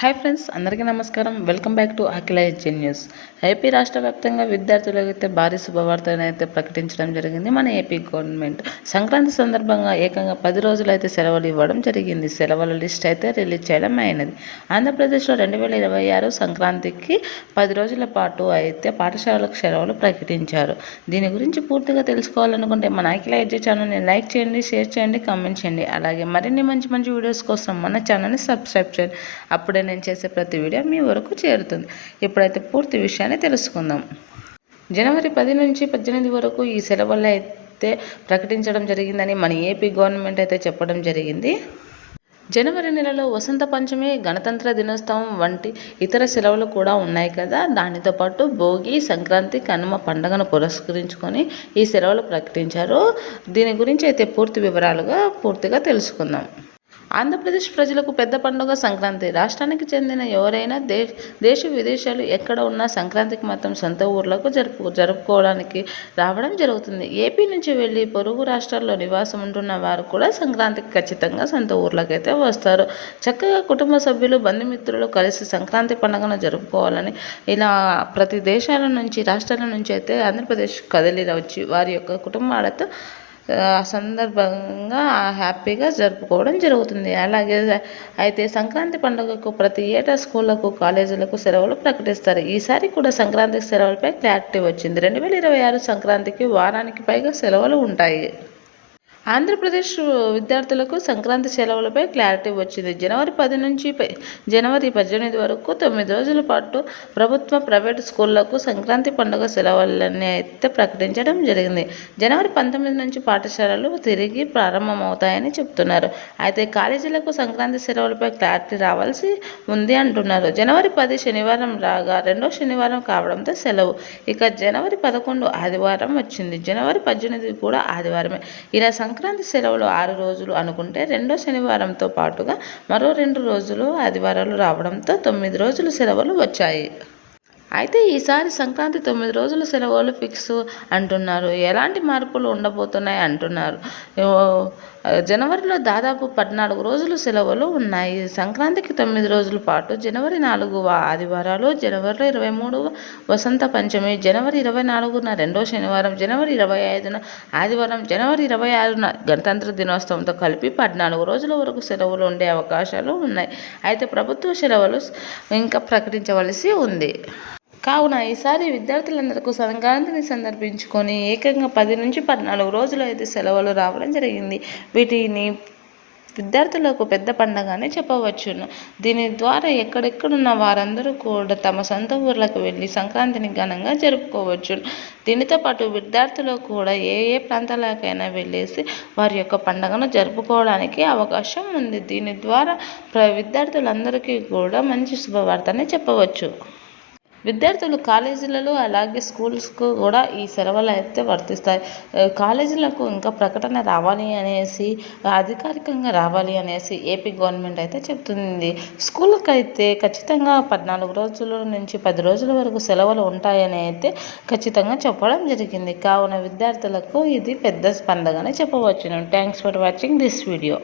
Hi friends అందరికీ నమస్కారం. Welcome back to Akhila HN news. AP రాష్ట్ర వ్యాప్తంగా విద్యార్థులకైతే భారీ శుభవార్తను అయితే ప్రకటించడం జరిగింది. మన ఏపీ గవర్నమెంట్ సంక్రాంతి సందర్భంగా ఏకంగా పది రోజులు అయితే సెలవులు ఇవ్వడం జరిగింది. సెలవుల లిస్ట్ అయితే రిలీజ్ చేయడం అయినది. ఆంధ్రప్రదేశ్లో రెండు వేల ఇరవై ఆరు సంక్రాంతికి పది రోజుల పాటు అయితే పాఠశాలకు సెలవులు ప్రకటించారు. దీని గురించి పూర్తిగా తెలుసుకోవాలనుకుంటే మన అఖిల హెచ్ఎన్ ఛానల్ని లైక్ చేయండి షేర్ చేయండి కామెంట్ చేయండి. అలాగే మరిన్ని మంచి మంచి వీడియోస్ కోసం మన ఛానల్ని సబ్స్క్రైబ్ చేయండి. అప్పుడే నేను చేసే ప్రతి వీడియో మీ వరకు చేరుతుంది. ఇప్పుడైతే పూర్తి విషయాన్ని తెలుసుకుందాం. జనవరి పది నుంచి పద్దెనిమిది వరకు ఈ సెలవుల్లో అయితే ప్రకటించడం జరిగిందని మన ఏపీ గవర్నమెంట్ అయితే చెప్పడం జరిగింది. జనవరి నెలలో వసంత పంచమి గణతంత్ర దినోత్సవం వంటి ఇతర సెలవులు కూడా ఉన్నాయి కదా. దానితో పాటు భోగి సంక్రాంతి కనుమ పండుగను పురస్కరించుకొని ఈ సెలవులు ప్రకటించారు. దీని గురించి అయితే పూర్తి వివరాలుగా పూర్తిగా తెలుసుకుందాం. ఆంధ్రప్రదేశ్ ప్రజలకు పెద్ద పండుగ సంక్రాంతి. రాష్ట్రానికి చెందిన ఎవరైనా దే దేశ విదేశాలు ఎక్కడ ఉన్నా సంక్రాంతికి మాత్రం సొంత ఊర్లకు జరుపు జరుపుకోవడానికి రావడం జరుగుతుంది. ఏపీ నుంచి వెళ్ళి పొరుగు రాష్ట్రాల్లో నివాసం ఉంటున్న వారు కూడా సంక్రాంతికి ఖచ్చితంగా సొంత ఊర్లకైతే వస్తారు. చక్కగా కుటుంబ సభ్యులు బంధుమిత్రులు కలిసి సంక్రాంతి పండుగను జరుపుకోవాలని ఇలా ప్రతి దేశాల నుంచి రాష్ట్రాల నుంచి అయితే ఆంధ్రప్రదేశ్ కదిలి వచ్చి వారి యొక్క కుటుంబాలతో సందర్భంగా హ్యాపీగా జరుపుకోవడం జరుగుతుంది. అలాగే అయితే సంక్రాంతి పండుగకు ప్రతి ఏటా స్కూళ్ళకు కాలేజీలకు సెలవులు ప్రకటిస్తారు. ఈసారి కూడా సంక్రాంతి సెలవులపై క్లారిటీ వచ్చింది. రెండు వేల ఇరవై ఆరు సంక్రాంతికి వారానికి పైగా సెలవులు ఉంటాయి. ఆంధ్రప్రదేశ్ విద్యార్థులకు సంక్రాంతి సెలవులపై క్లారిటీ వచ్చింది. జనవరి పది నుంచి జనవరి పద్దెనిమిది వరకు తొమ్మిది రోజుల పాటు ప్రభుత్వ ప్రైవేటు స్కూళ్ళకు సంక్రాంతి పండుగ సెలవులని అయితే ప్రకటించడం జరిగింది. జనవరి పంతొమ్మిది నుంచి పాఠశాలలు తిరిగి ప్రారంభమవుతాయని చెప్తున్నారు అయితే కాలేజీలకు సంక్రాంతి సెలవులపై క్లారిటీ రావాల్సి ఉంది అంటున్నారు. జనవరి పది శనివారం రాగా రెండో శనివారం కావడంతో సెలవు. ఇక జనవరి పదకొండు ఆదివారం వచ్చింది. జనవరి పద్దెనిమిది కూడా ఆదివారమే. ఇలా సంక్రాంతి సంక్రాంతి సెలవులు ఆరు రోజులు అనుకుంటే రెండో శనివారంతో పాటుగా మరో రెండు రోజులు ఆదివారాలు రావడంతో తొమ్మిది రోజులు సెలవులు వచ్చాయి. అయితే ఈసారి సంక్రాంతి తొమ్మిది రోజుల సెలవులు ఫిక్స్ అంటున్నారు. ఎలాంటి మార్పులు ఉండబోతున్నాయి అంటున్నారు. జనవరిలో దాదాపు పద్నాలుగు రోజులు సెలవులు ఉన్నాయి. సంక్రాంతికి తొమ్మిది రోజుల పాటు జనవరి నాలుగు ఆదివారాలు జనవరిలో ఇరవై మూడు వసంత పంచమి జనవరి ఇరవై నాలుగున రెండో శనివారం జనవరి ఇరవై ఐదున ఆదివారం జనవరి ఇరవై ఆరున గణతంత్ర దినోత్సవంతో కలిపి పద్నాలుగు రోజుల వరకు సెలవులు ఉండే అవకాశాలు ఉన్నాయి. అయితే ప్రభుత్వ సెలవులు ఇంకా ప్రకటించవలసి ఉంది. కావున ఈసారి విద్యార్థులందరికీ సంక్రాంతిని సందర్భించుకొని ఏకంగా పది నుంచి పద్నాలుగు రోజులు అయితే సెలవులు రావడం జరిగింది. వీటిని విద్యార్థులకు పెద్ద పండగనే చెప్పవచ్చును. దీని ద్వారా ఎక్కడెక్కడున్న వారందరూ కూడా తమ సొంత ఊర్లకు వెళ్ళి సంక్రాంతిని ఘనంగా జరుపుకోవచ్చు దీనితో పాటు విద్యార్థులు కూడా ఏ ఏ ప్రాంతాలకైనా వెళ్ళేసి వారి యొక్క పండుగను జరుపుకోవడానికి అవకాశం ఉంది. దీని ద్వారా విద్యార్థులందరికీ కూడా మంచి శుభవార్తనే చెప్పవచ్చు. విద్యార్థులు కాలేజీలలో అలాగే స్కూల్స్కు కూడా ఈ సెలవులు అయితే వర్తిస్తాయి. కాలేజీలకు ఇంకా ప్రకటన రావాలి అనేసి అధికారికంగా రావాలి అనేసి ఏపీ గవర్నమెంట్ అయితే చెప్తుంది. స్కూల్కి అయితే ఖచ్చితంగా పద్నాలుగు రోజుల నుంచి పది రోజుల వరకు సెలవులు ఉంటాయని అయితే ఖచ్చితంగా చెప్పడం జరిగింది. కావున విద్యార్థులకు ఇది పెద్ద పండుగనే చెప్పవచ్చును. Thanks for watching this video